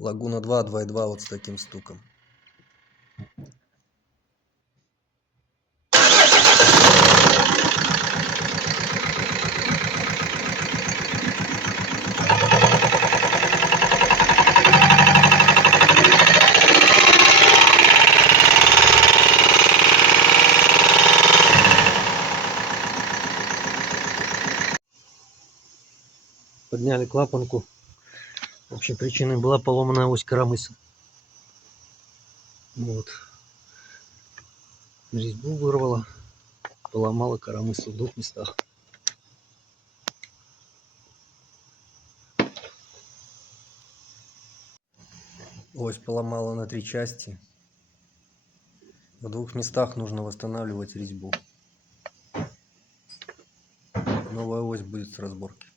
Лагуна 2, 2.2 вот с таким стуком. Подняли клапанку. В общем, причиной была поломанная ось коромысла. Вот. Резьбу вырвало, поломала коромысл в двух местах. Ось поломала на 3 части. В 2 местах нужно восстанавливать резьбу. Новая ось будет с разборки.